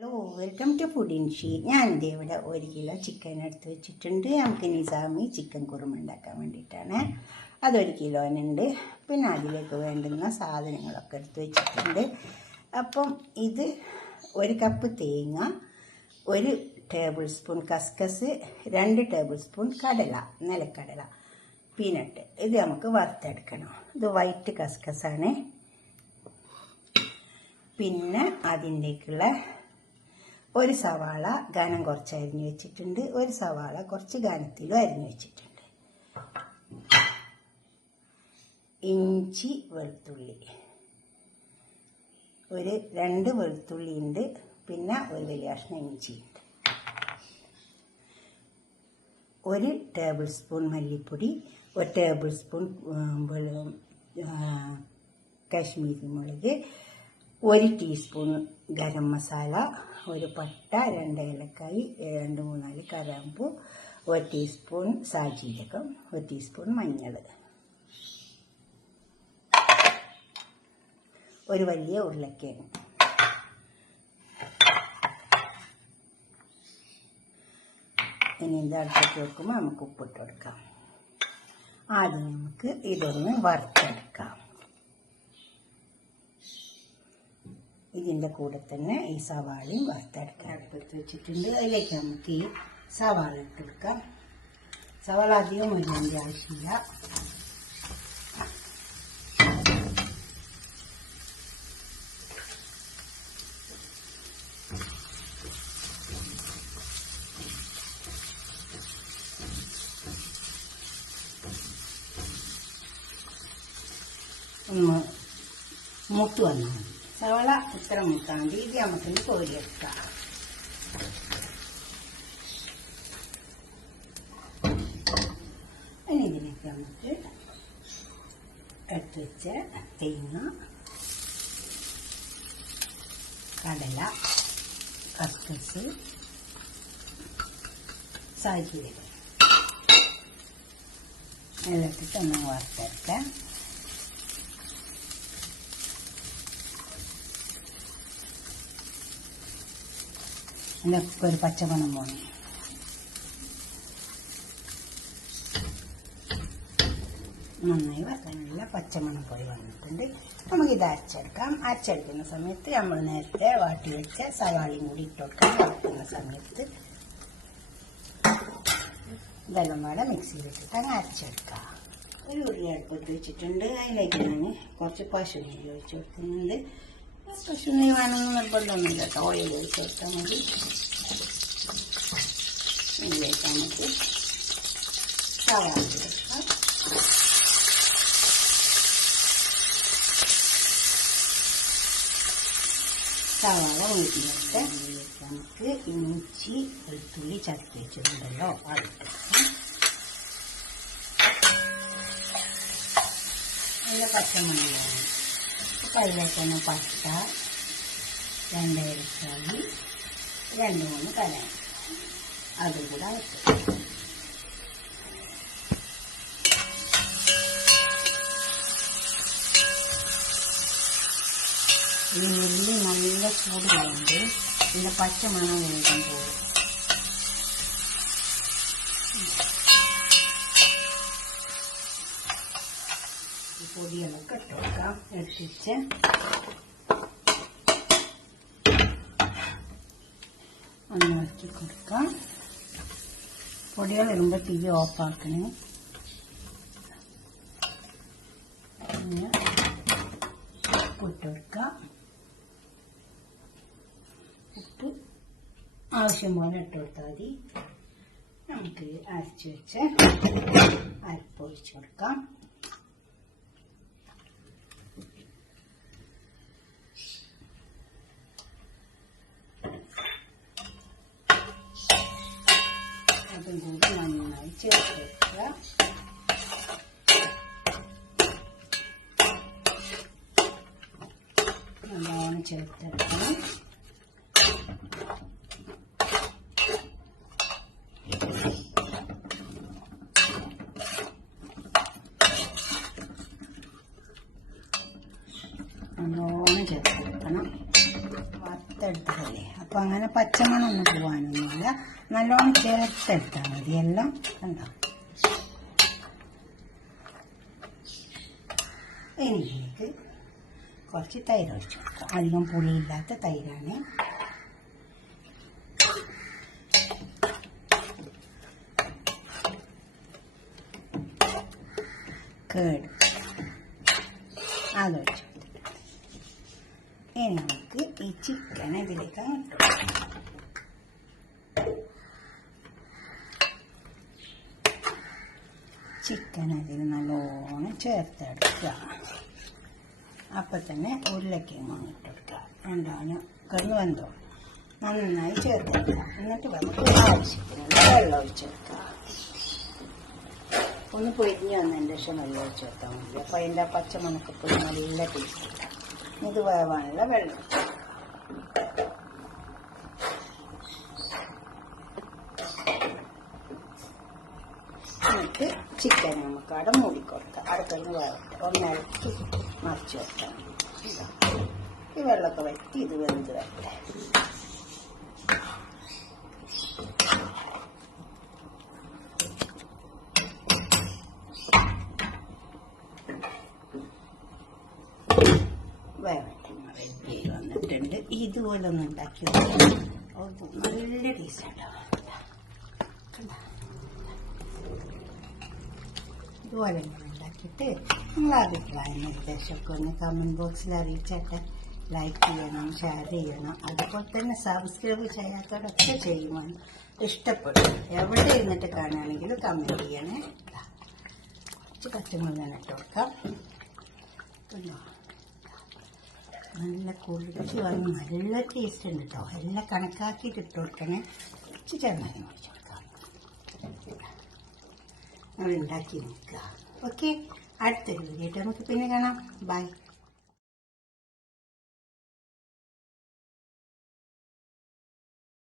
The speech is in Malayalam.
Hello, welcome to food in she. ഞാനിത് ഇവിടെ 1 കിലോ ചിക്കൻ എടുത്ത് വെച്ചിട്ടുണ്ട്. നമുക്ക് നിസാമി ചിക്കൻ കുറുമ ഉണ്ടാക്കാൻ വേണ്ടിയിട്ടാണ്. അത് 1 കിലോനുണ്ട്. പിന്നെ അതിലേക്ക് വേണ്ടുന്ന സാധനങ്ങളൊക്കെ എടുത്ത് വെച്ചിട്ടുണ്ട്. അപ്പം ഇത് 1 കപ്പ് തേങ്ങ, 1 ടേബിൾ സ്പൂൺ കസ്കസ്, 2 ടേബിൾ സ്പൂൺ കടല, നിലക്കടല, പീനട്ട്. ഇത് നമുക്ക് വറുത്തെടുക്കണം. ഇത് വൈറ്റ് കസ്കസാണ്. പിന്നെ അതിൻ്റേക്കുള്ള 1 സവാള ഘനം കുറച്ച് അരിഞ്ഞ് വെച്ചിട്ടുണ്ട്. 1 സവാള കുറച്ച് ഘനത്തിലും അരിഞ്ഞ് വെച്ചിട്ടുണ്ട്. ഇഞ്ചി, വെളുത്തുള്ളി, 2 വെളുത്തുള്ളി ഉണ്ട്. പിന്നെ 1 വലിയ കഷ്ണം ഇഞ്ചിയുണ്ട്. 1 ടേബിൾ സ്പൂൺ മല്ലിപ്പൊടി, 1 ടേബിൾ സ്പൂൺ കാശ്മീരി മുളക്, 1 ടീസ്പൂൺ ഗരം മസാല, 1 പട്ട, 2 ഏലക്കായി, 2-3 കറാമ്പൂ, 1 ടീസ്പൂൺ സാജീരകം, 1 ടീസ്പൂൺ മഞ്ഞൾ, 1 വലിയ ഉരുളക്കിഴങ്ങ്. ഇനി ഇത് അടുത്തേക്ക് വെക്കുമ്പോൾ നമുക്ക് ഉപ്പിട്ട് കൊടുക്കാം. ആദ്യം നമുക്ക് ഇതൊന്ന് വറുത്തെടുക്കാം. ഇതിൻ്റെ കൂടെ തന്നെ ഈ സവാളയും വറുത്തെടുക്കാൻ അടുപ്പത്ത് വെച്ചിട്ടുണ്ട്. അതിലേക്ക് നമുക്ക് ഈ സവാള ഇട്ട് കൊടുക്കാം. സവാള അധികം മുരിഞ്ഞതിൻ്റെ ആവശ്യമില്ല. മൂത്ത് വന്നാൽ മതി. സവാള ഇത്ര മൂത്താൽ മതി. ഇത് നമുക്കൊന്ന് കോരിയെടുക്കാം. ഇനി ഇതിലേക്ക് നമുക്ക് എടുത്ത് വെച്ച തേങ്ങ, കടല, കസ്കസ്, സാജീരകം എല്ലാം ഇട്ടിട്ട് ഒന്ന് വറുത്തെടുക്കാം. ഇതിനൊക്കെ ഒരു പച്ചമണം പോകണം. നന്നായി വറുക്കാനുള്ള പച്ചമണം പോയി വന്നിട്ടുണ്ട്. നമുക്കിത് അരച്ചെടുക്കാം. അരച്ചെടുക്കുന്ന സമയത്ത് നമ്മൾ നേരത്തെ വാട്ടി വെച്ച സവാളയും കൂടി ഇട്ട് കൊടുക്കാം. വറുക്കുന്ന സമയത്ത് ഇതെല്ലാം പാടെ മിക്സിയിലിട്ടിട്ട് അങ്ങ് അരച്ചെടുക്കാം. ഒരു ഉരുളി അടുപ്പത്ത് വെച്ചിട്ടുണ്ട്. അതിലേക്ക് ഞാൻ കുറച്ച് പശു നെയ്യ് ഒഴിച്ച് കൊടുക്കുന്നുണ്ട്. പശു നെയ്യ് വേണമെന്ന് നിർബന്ധമൊന്നുമില്ല കേട്ടോ. ഓയിൽ ഒഴിച്ച് കൊടുത്താൽ മതി. ഇതിലേക്ക് നമുക്ക് സവാള കൊടുക്കാം. സവാള മുരിഞ്ഞിട്ട് ഇതിലേക്ക് നമുക്ക് ഇഞ്ചി, വെളുത്തുള്ളി ചതച്ച് വെച്ചിട്ടുണ്ടല്ലോ അതിട്ട് അതിൻ്റെ പച്ചമണി. അപ്പം അതിലേക്ക് തന്നെ പട്ട, 2 ഏലക്കായി, 2-3 കലം അതും കൂടെ വെക്കും. ഈ ഉള്ളി നല്ല ചൂടുകൊണ്ട് ഇതിൻ്റെ പച്ചമണം വേഗം പോകും. ഈ പൊടികളൊക്കെ ഇട്ട് കൊടുക്കാം. എടുത്തിച്ച് ഒന്ന് ഇറക്കി കൊടുക്കാം. പൊടികൾ ഇടുമ്പോൾ തീ ഓഫാക്കണേ. പിന്നെ ഉപ്പിട്ട് കൊടുക്കാം. ഉപ്പ് ആവശ്യം പോലെ ഇട്ട് കൊടുത്താൽ മതി. നമുക്ക് അരച്ച് വെച്ച് അരപ്പ് ഒഴിച്ച് കൊടുക്കാം. അതും കൂടി നന്നായി ചേർത്ത് വെക്കുക. നല്ലോണം ചേർത്തെടുക്കണം. നല്ലോണം ചേർത്തെടുക്കണം. ചേർത്തെടുത്തതല്ലേ, അപ്പോൾ അങ്ങനെ പച്ചമണമൊന്നും പോകാനൊന്നുമില്ല. നല്ലോണം ചേർത്തെടുത്താൽ മതി എല്ലാം. കണ്ടോ? ഇനി ഇതിലേക്ക് കുറച്ച് തൈര് ഒഴിച്ച് കൊടുക്കാം. അധികം പുളിയില്ലാത്ത തൈരാണ്. കേട് അതൊഴിച്ച് കൊടുത്തിട്ട് ഇനി നമുക്ക് ഈ ചിക്കൻ ഇതിലേക്ക് ഇട്ട് കൊടുക്കാം. ചിക്കൻ അതിൽ നല്ലോണം ചേർത്തെടുക്കുക. അപ്പം തന്നെ ഉരുളക്കിഴങ്ങ് ഇട്ട് കൊടുക്കുക. രണ്ടാനും കിടന്ന് വന്നോളൂ. നന്നായി ചേർത്തെടുക്കുക. എന്നിട്ട് നമുക്ക് ആവശ്യത്തിനുള്ള വെള്ളം ഒഴിച്ചെടുക്കുക. ഒന്ന് പൊരിഞ്ഞ് വന്നതിന് ശേഷം വെള്ളം ഒഴിച്ച് വെക്കാൻ മതി. അപ്പോൾ അതിൻ്റെ പച്ചമണക്കപ്പൊടി നല്ല ടേസ്റ്റ് കിട്ടും. ഇത് വേവാനുള്ള വെള്ളം ഒഴിച്ചു. എന്നിട്ട് ചിക്കൻ നമുക്ക് അവിടെ മൂടിക്കൊടുക്കാം. അടുത്തൊന്ന് വേവട്ടെ. ഒന്നിറക്കി മറിച്ച് വെക്കാം. ഈ വെള്ളമൊക്കെ വറ്റി ഇത് വെന്ത് വരട്ടെ. റെഡി വന്നിട്ടുണ്ട്. ഇതുപോലെ ഒന്ന് ഉണ്ടാക്കി നല്ല ടേസ്റ്റ് ഉണ്ടാവും. ഇതുപോലെ ഉണ്ടാക്കിയിട്ട് നിങ്ങളെ അഭിപ്രായം നിർദ്ദേശമൊക്കെ ഒന്ന് കമൻറ്റ് ബോക്സിൽ അറിയിച്ചേട്ടെ. ലൈക്ക് ചെയ്യണം, ഷെയർ ചെയ്യണം. അതുപോലെ തന്നെ സബ്സ്ക്രൈബ് ചെയ്യാത്തവരൊക്കെ ചെയ്യുവാൻ ഇഷ്ടപ്പെടും. എവിടെ ഇരുന്നിട്ട് കാണുകയാണെങ്കിലും കമൻറ്റ് ചെയ്യണേ. കുറച്ച് പച്ചമുളക് ഇട്ട് കൊടുക്കാം. നല്ല കുളിച്ച് വന്ന് നല്ല ടേസ്റ്റ് ഉണ്ട് കേട്ടോ. എല്ലാം കണക്കാക്കിയിട്ട് ഇട്ട് കൊടുക്കണേ. കുറച്ച് ചെറുനാരങ്ങ ഒഴിച്ച് കൊടുക്കാം. നമ്മൾ ഉണ്ടാക്കി നോക്കുക. ഓക്കെ, അടുത്തൊരു വീഡിയോ നമുക്ക് പിന്നെ കാണാം. ബൈ.